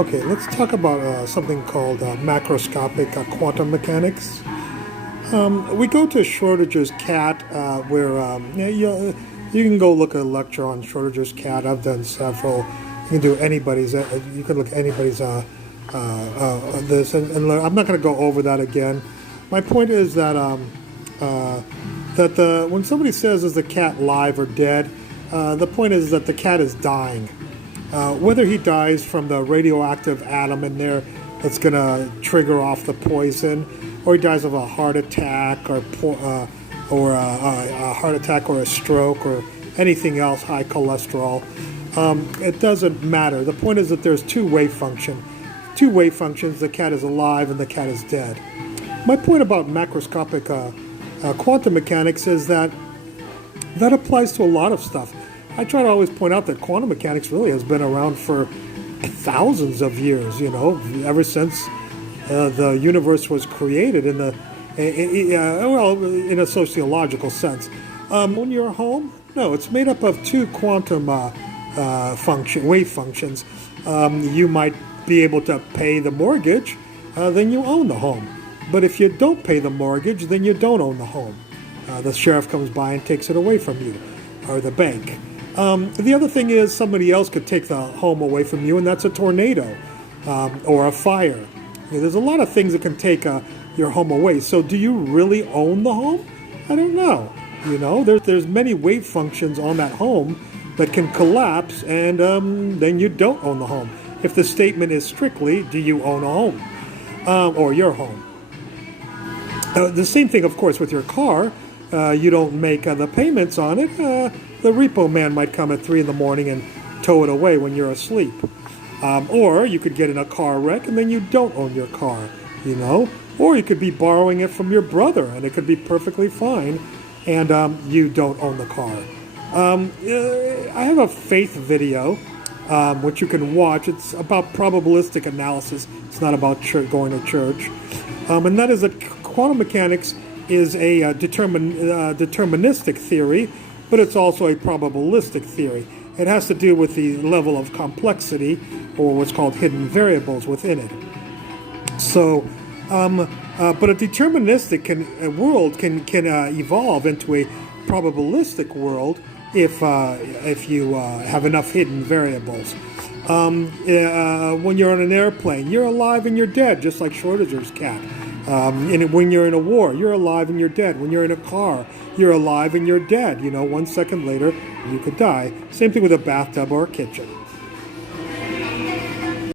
Okay, let's talk about something called macroscopic quantum mechanics. We go to Schrodinger's cat, where you can go look at a lecture on Schrodinger's cat. I've done several. You can do anybody's. You can look at anybody's this, and learn. I'm not going to go over that again. My point is that when somebody says is the cat live or dead, the point is that the cat is dying. Whether he dies from the radioactive atom in there that's going to trigger off the poison, or he dies of a heart attack, or a heart attack, or a stroke, or anything else, high cholesterol, it doesn't matter. The point is that there's two wave functions. The cat is alive and the cat is dead. My point about macroscopic quantum mechanics is that applies to a lot of stuff. I try to always point out that quantum mechanics really has been around for thousands of years, ever since the universe was created in a sociological sense. When you're home, no, it's made up of two quantum wave functions. You might be able to pay the mortgage, then you own the home. But if you don't pay the mortgage, then you don't own the home. The sheriff comes by and takes it away from you, or the bank. The other thing is somebody else could take the home away from you, and that's a tornado or a fire. There's a lot of things that can take your home away. So do you really own the home? I don't know. There's many wave functions on that home that can collapse, and then you don't own the home. If the statement is strictly, do you own a home or your home? The same thing, of course, with your car. You don't make the payments on it. The repo man might come at 3 a.m. and tow it away when you're asleep. Or you could get in a car wreck and then you don't own your car, Or you could be borrowing it from your brother and it could be perfectly fine and you don't own the car. I have a faith video which you can watch. It's about probabilistic analysis. It's not about going to church. And that is that quantum mechanics is a deterministic theory, but it's also a probabilistic theory. It has to do with the level of complexity, or what's called hidden variables within it. So, but a deterministic world can evolve into a probabilistic world if you have enough hidden variables. When you're on an airplane, you're alive and you're dead, just like Schrodinger's cat. And when you're in a war, you're alive and you're dead. When you're in a car, you're alive and you're dead. 1 second later, you could die. Same thing with a bathtub or a kitchen.